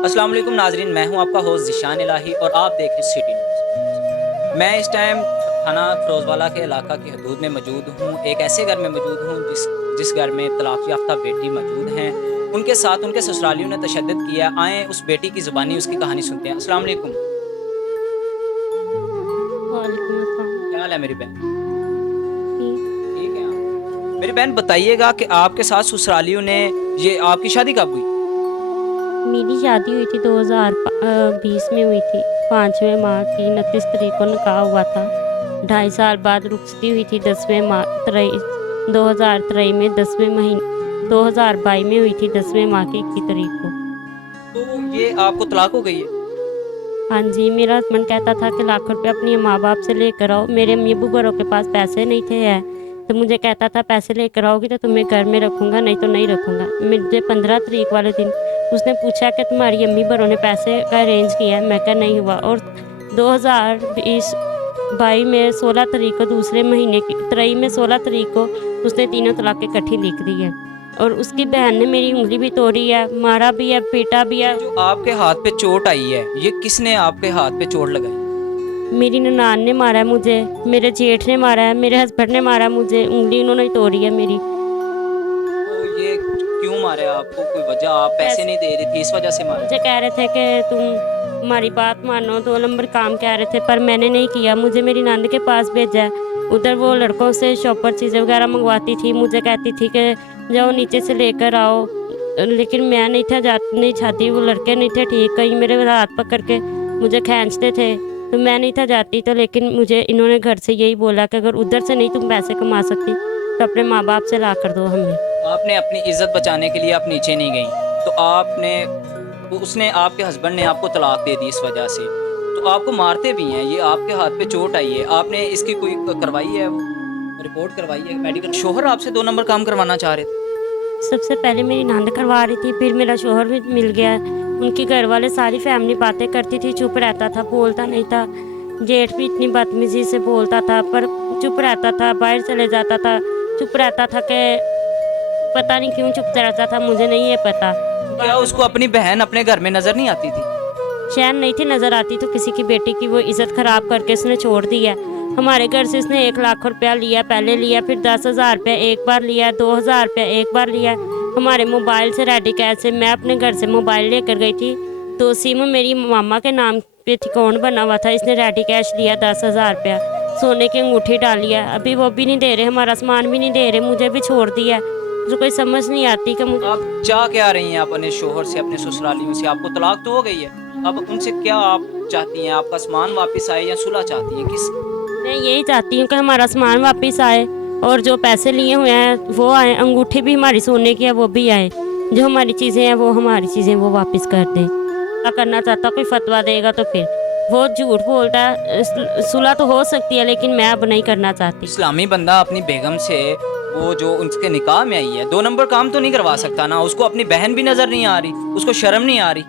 अस्सलाम वालेकुम नाजरीन, मैं हूं आपका होस्ट ज़िशान इलाही और आप देख रहे हैं सिटी न्यूज़। मैं इस टाइम थाना फ़िरोज़वाला के इलाका की हदूद में मौजूद हूं। एक ऐसे घर में मौजूद हूं जिस घर में तलाक़ याफ़्ता बेटी मौजूद हैं। उनके साथ उनके ससुरालियों ने तशद्दुद किया। आएँ उस बेटी की ज़ुबानी उसकी कहानी सुनते हैं। अस्सलाम वालेकुम। वालेकुम अस्सलाम। क्या हाल है मेरी बहन? ठीक। ठीक है आप? मेरी बहन बताइएगा कि आपके साथ ससुरालियों ने ये आपकी शादी कब हुई? मेरी शादी हुई थी 2020 में हुई थी। 5वें माह की 29 तारीख को निकाह हुआ था। 2.5 साल बाद रुखसती हुई थी 10वें माह 2023 में 10वें महीने 2022 में हुई थी 10वें माह की 21 तारीख को। तो ये आपको तलाक़ हो गई है? हाँ जी, मेरा हस्बैंड कहता था कि लाख रुपए अपने माँ-बाप से लेकर आओ। मेरे अम्मी-अब्बू घरों के पास पैसे नहीं थे तो मुझे कहता था पैसे लेकर आओगी तो तुम्हें घर में रखूँगा, नहीं तो नहीं रखूँगा। मुझे 15 तारीख वाले दिन उसने पूछा कि तुम्हारी अम्मी भरों ने पैसे का अरेंज किया है? मैं कहा नहीं हुआ। और 2022 में 16 तारीख को दूसरे महीने की 23 में 16 तारीख को उसने तीनों तलाक़ें इकट्ठी लिख दी है। और उसकी बहन ने मेरी उँगली भी तोड़ी है, मारा भी है, पीटा भी है। ये जो आपके हाथ पे चोट आई है, ये किसने आपके हाथ पे चोट लगाई? मेरी ननान ने मारा है मुझे, मेरे जेठ ने मारा है, मेरे हस्बैंड ने मारा है मुझे, उँगली उन्होंने तोड़ी है मेरी। तो ये क्यों मारे आपको? कोई वजह आप पैसे पैसे नहीं दे रही थी इस वजह से मुझे मारा? कह रहे थे कि तुम हमारी बात मानो, 2 नंबर काम कह रहे थे, पर मैंने नहीं किया। मुझे मेरी नंद के पास भेजा है। उधर वो लड़कों से शॉप पर चीज़ें वगैरह मंगवाती थी, मुझे कहती थी कि जाओ नीचे से लेकर आओ। लेकिन मैं नहीं चाहती, वो लड़के नहीं थे ठीक, कहीं मेरे हाथ पकड़ के मुझे खींचते थे, तो मैं नहीं था जाती। तो लेकिन मुझे इन्होंने घर से यही बोला कि अगर उधर से नहीं तुम पैसे कमा सकती, तो अपने माँ-बाप से ला कर दो हमें। आपने अपनी इज़्ज़त बचाने के लिए आप नीचे नहीं गईं, तो आपने उसने आपके हस्बैंड ने आपको तलाक दे दी इस वजह से, तो आपको मारते भी हैं, ये आपके हाथ पे चोट आई है, आपने इसकी कोई करवाई है वो रिपोर्ट करवाई है मेडिकल? शौहर आपसे 2 नंबर काम करवाना चाह रहे थे? सबसे पहले मेरी नंद करवा रही थी, फिर मेरा शौहर भी मिल गया। उनके घर वाले सारी फैमिली बातें करती थी, चुप रहता था, बोलता नहीं था। जेठ भी इतनी बदतमीज़ी से बोलता था, पर चुप रहता था, बाहर चले जाता था, चुप रहता था कि पता नहीं क्यों चुप रहता था, मुझे नहीं ये पता। क्या बाद में उसको अपनी बहन अपने घर में नज़र नहीं आती थी? शहर नहीं थी नज़र आती, तो किसी की बेटी की वो इज़्ज़त ख़राब करके उसने छोड़ दी है। हमारे घर से उसने 1 लाख रुपया लिया, पहले लिया, फिर 10,000 रुपया एक बार लिया, 2,000 रुपया एक बार लिया। हमारे मोबाइल से रेडी कैश से मैं अपने घर से मोबाइल लेकर गई थी, तो सिम मेरी मामा के नाम पे अकाउंट बना हुआ था, इसने रेडी कैश लिया 10,000 रुपया, सोने की अंगूठी डाली है। अभी वो भी नहीं दे रहे, हमारा सामान भी नहीं दे रहे, मुझे भी छोड़ दिया है। मुझे कोई समझ नहीं आती कि मुझे आप चाह क्या रही हैं अपने शौहर से, अपने ससुरालियों से? आपको तलाक तो हो गई है, अब उनसे क्या आप चाहती हैं? आपका सामान वापस आए या सुलह चाहती हैं? किस मैं यही चाहती हूँ कि हमारा सामान वापस आए और जो पैसे लिए हुए हैं वो आए, अंगूठी भी हमारी सोने की है वो भी आए, जो हमारी चीज़ें हैं वो हमारी चीज़ें वो वापस कर दें। क्या करना चाहता, कोई फतवा देगा तो फिर वो झूठ बोलता है। सुलह तो हो सकती है, लेकिन मैं अब नहीं करना चाहती। इस्लामी बंदा अपनी बेगम से वो जो उसके निकाह में आई है 2 नंबर काम तो नहीं करवा सकता ना? उसको अपनी बहन भी नज़र नहीं आ रही, उसको शर्म नहीं आ रही?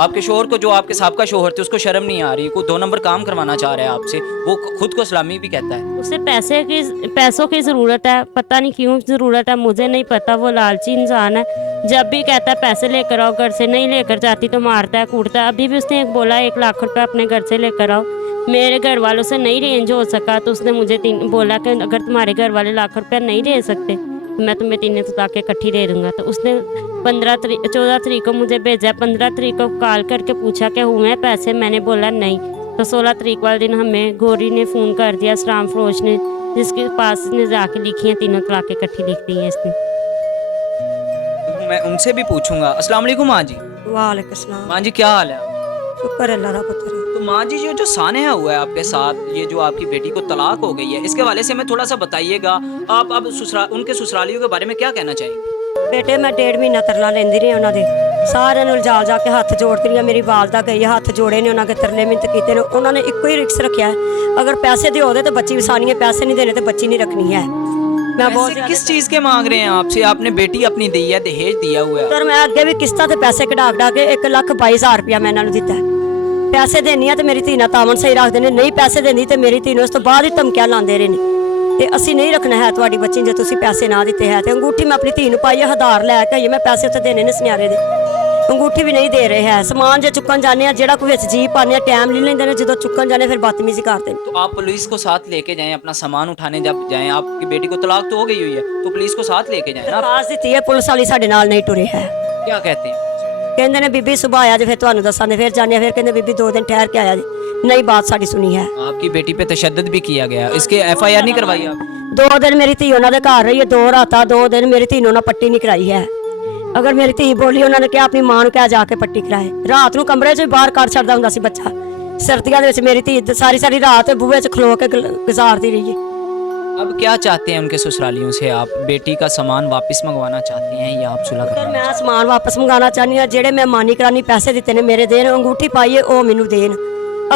आपके शौहर को, जो आपके साबका शौहर थे, उसको शर्म नहीं आ रही, कोई 2 नंबर काम करवाना चाह रहा है आपसे, वो खुद को इस्लामी भी कहता है। उसे पैसों की ज़रूरत है, पता नहीं क्यों ज़रूरत है, मुझे नहीं पता। वो लालची इंसान है, जब भी कहता है पैसे लेकर आओ घर से, नहीं लेकर जाती तो मारता है, कूटता है। अभी भी उसने एक बोला 1 लाख रुपया अपने घर से लेकर आओ। मेरे घर वालों से नहीं रेंज हो सका, तो उसने मुझे बोला कि अगर तुम्हारे घर वाले लाख रुपया नहीं दे सकते तो मैं तुम्हें तीनों तलाक़ें इकट्ठी दे दूँगा। तो उसने 14 तारीख को मुझे भेजा, 15 तारीख को कॉल करके पूछा कि हुए हैं पैसे? मैंने बोला नहीं। तो 16 तारीख वाले दिन हमें गौरी ने फ़ोन कर दिया, सलाम फरोश ने, जिसके पास इसने जाके लिखी हैं, तीनों तलाक़ें इकट्ठी लिख दी हैं इसने। तो मैं उनसे भी पूछूंगा। अस्सलाम वालेकुम माँ जी। वालेकुम सलाम। माँ जी क्या हाल है? शुक्र है अल्लाह का पुत्र। तो माँ जी जो जो सानेहा हुआ है आपके साथ, ये जो आपकी बेटी को तलाक हो गई है, इसके हवाले से हमें थोड़ा सा बताइएगा। आप अब उनके ससुरालियों के बारे में क्या कहना चाहेंगे? बेटे मैं 1.5 ਮਹੀਨਾ ਤਰਲਾ ਲੈਂਦੀ ਰਹੀ ਉਹਨਾਂ ਦੇ, ਸਾਰਿਆਂ ਨੂੰ ਲਿਜਾ ਜਾ ਕੇ ਹੱਥ ਜੋੜਦੀ ਰਹੀ। ਮੇਰੀ ਵਾਲਦਾ ਗਈ, ਹੱਥ ਜੋੜੇ ਨੇ ਉਹਨਾਂ ਕੇ, ਤਰਲੇ ਮਿੰਤ ਕੀਤੇ ਨੇ। ਉਹਨਾਂ ਨੇ ਇੱਕੋ ਹੀ ਰਿਕਸ ਰੱਖਿਆ ਹੈ, अगर पैसे दिओगे तो बच्ची वसानी है, पैसे नहीं देने तो बच्ची नहीं रखनी है। मैं बहुत पैसे किस चीज के मांग रहे हैं आपसे? आपने बेटी अपनी दी है, दहेज दिया हुआ है। सर मैं अगे भी किस्तां ते पैसे कढा के 1,22,000 रुपया मैं इन्होंने दिता है। पैसे देनी है तो मेरी धी नाल तामन सही रखते हैं, नहीं पैसे देंदी तो मेरी धी उस तो बाद ही धमकियां लाते रहे ने ਤੇ ਅਸੀਂ ਨਹੀਂ ਰੱਖਣਾ ਹੈ ਤੁਹਾਡੀ ਬੱਚੀ ਜੇ ਤੁਸੀਂ ਪੈਸੇ ਨਾ ਦਿੱਤੇ ਹੈ। ਤੇ ਅੰਗੂਠੀ ਮੈਂ ਆਪਣੀ ਧੀ ਨੂੰ ਪਾਈ ਹੈ, ਹਜ਼ਾਰ ਲੈ ਕੇ ਆਈ, ਮੈਂ ਪੈਸੇ ਉੱਥੇ ਦੇਣੇ ਨੇ ਸੁਨਿਆਰੇ ਦੇ। ਅੰਗੂਠੀ ਵੀ ਨਹੀਂ ਦੇ ਰਹੇ ਹੈ। ਸਮਾਨ ਜੇ ਚੁੱਕਣ ਜਾਂਦੇ ਆ, ਜਿਹੜਾ ਕੋਈ ਵਿੱਚ ਜੀ ਪਾਉਂਦੇ ਆ, ਟਾਈਮ ਲੈ ਲੈਂਦੇ ਨੇ, ਜਦੋਂ ਚੁੱਕਣ ਜਾਂਦੇ ਫਿਰ बदतमीजी करते हैं। तो आप पुलिस को साथ लेके जाएं, अपना सामान उठाने जब जाएं, आपकी बेटी को तलाक तो हो गई हुई है, तो पुलिस को साथ लेके जाएं ना। ਦਰਖਾਸਤ ਦਿੱਤੀ ਹੈ, ਪੁਲਿਸ ਵਾਲੀ ਸਾਡੇ ਨਾਲ ਨਹੀਂ ਟੁਰੇ ਹੈ। क्या कहते हैं? ਕਹਿੰਦੇ ਨੇ ਬੀਬੀ ਸੁਬਾਹ ਆਇਆ ਜੇ, ਫਿਰ ਤੁਹਾਨੂੰ ਦੱਸਾਂਗੇ। ਫਿਰ ਜਾਂਦੇ ਆ, ਫਿਰ ਕਹਿੰਦੇ ਬੀਬੀ 2 दिन ठहर के आया जी। नहीं बात साड़ी सुनी है। आपकी बेटी पे तशद्दुद भी किया गया, इसके FIR नहीं करवाई आप? 2 दिन मेरी धी ਉਹਨਾਂ ਦੇ ਘਰ ਰਹੀ ਹੈ, 2 ਰਾਤਾਂ 2 दिन ਮੇਰੀ ਧੀ ਨੂੰ ਉਹਨਾਂ ਪੱਟੀ ਨਹੀਂ ਕਰਾਈ ਹੈ। ਅਗਰ ਮੇਰੀ ਧੀ ਬੋਲੀ, ਉਹਨਾਂ ਨੇ ਕਿਹਾ ਆਪਣੀ ਮਾਂ ਨੂੰ ਕਿਹਾ ਜਾ ਕੇ ਪੱਟੀ ਕਰਾਏ। ਰਾਤ ਨੂੰ ਕਮਰੇ 'ਚ ਵੀ ਬਾਹਰ ਕੱਢ ਛੱਡਦਾ ਹੁੰਦਾ ਸੀ ਬੱਚਾ। ਸਰਦੀਆਂ ਦੇ ਵਿੱਚ ਮੇਰੀ ਧੀ ਸਾਰੀ ਰਾਤ ਬੂਹੇ 'ਚ ਖਲੋ ਕੇ ਗੁਜ਼ਾਰਦੀ ਰਹੀ ਹੈ। अब क्या चाहते हैं उनके ससुरालियों से आप? बेटी का सामान वापस मंगवाना चाहते हैं या आप सुलह ਸਰ करवाना? ਮੈਂ ਸਮਾਨ ਵਾਪਸ ਮੰਗਾਉਣਾ ਚਾਹੁੰਦੀ ਹਾਂ। ਜਿਹੜੇ ਮੈਂ ਮਾਨੀ ਕਰਾਨੀ ਪੈਸੇ ਦਿੱਤੇ ਨੇ ਮੇਰੇ ਦੇਣ, ਅੰਗੂਠੀ ਪਾਈਏ ਉਹ ਮੈਨੂੰ ਦੇਣ।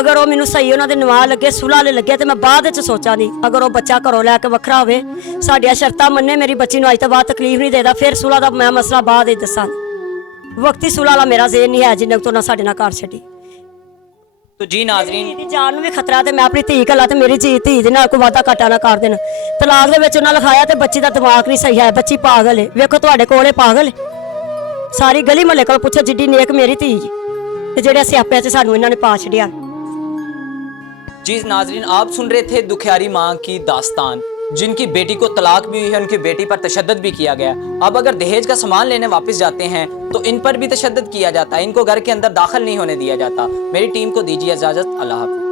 ਅਗਰ ਉਹ ਮੈਨੂੰ ਸਹੀ ਉਹਨਾਂ ਦੇ ਨਵਾ ਲੱਗੇ, ਸੁਲਾ ਲੈ ਲੱਗੇ, ਤੇ ਮੈਂ ਬਾਅਦ ਵਿੱਚ ਸੋਚਾਂਗੀ। ਅਗਰ ਉਹ ਬੱਚਾ ਘਰੋਂ ਲੈ ਕੇ ਵੱਖਰਾ ਹੋਵੇ, ਸਾਡੀਆਂ ਸ਼ਰਤਾਂ ਮੰਨੇ, ਮੇਰੀ ਬੱਚੀ ਨੂੰ ਅੱਜ ਤੋਂ ਬਾਅਦ ਤਕਲੀਫ ਨਹੀਂ ਦੇਦਾ, ਫਿਰ ਸੁਲਾ ਦਾ ਮੈਂ ਮਸਲਾ ਬਾਅਦ ਵਿੱਚ ਦੱਸਾਂਗੀ। ਵਕਤੀ ਸੁਲਾ ਵਾਲਾ ਮੇਰਾ ਜ਼ੇਨ ਨਹੀਂ ਹੈ ਜਿੰਨੇ ਤੋਂ ਨਾ ਸਾਡੇ ਨਾਲ ਘਰ ਛੱਡੀ। तो जी नाजरीन, ਦੀ ਜਾਨ ਨੂੰ ਵੀ ਖਤਰਾ, ਤੇ ਮੈਂ ਆਪਣੀ ਧੀ ਕਲਾ ਤੇ ਮੇਰੀ ਧੀ ਦੇ ਨਾਲ ਕੋਈ ਵਾਦਾ ਘਾਟਾ ਨਾ ਕਰ ਦੇਣ। ਤਲਾਕ ਦੇ ਵਿੱਚ ਉਹਨਾਂ ਲਿਖਾਇਆ ਤੇ ਬੱਚੀ ਦਾ ਦਿਮਾਗ ਨਹੀਂ ਸਹੀ ਹੈ, ਬੱਚੀ ਪਾਗਲ ਹੈ। ਵੇਖੋ ਤੁਹਾਡੇ ਕੋਲੇ ਪਾਗਲ ਹੈ। ਸਾਰੀ ਗਲੀ ਮਹੱਲੇ ਕੋਲ ਪੁੱਛੋ ਜਿੱਡੀ ਨੇਕ ਮੇਰੀ ਧੀ ਜੀ, ਤੇ ਜਿਹੜੇ ਸਿਆਪਿਆਂ 'ਚ ਸਾਨੂੰ ਇਹਨਾਂ ਨੇ ਪਾ ਛੱਡਿਆ। जी नाजरीन, आप सुन रहे थे दुखियारी माँ की दास्तान, जिनकी बेटी को तलाक भी हुई है, उनकी बेटी पर तशद्दुद भी किया गया। अब अगर दहेज का सामान लेने वापस जाते हैं तो इन पर भी तशद्दुद किया जाता है, इनको घर के अंदर दाखिल नहीं होने दिया जाता। मेरी टीम को दीजिए इजाज़त, अल्लाह हाफ़िज़।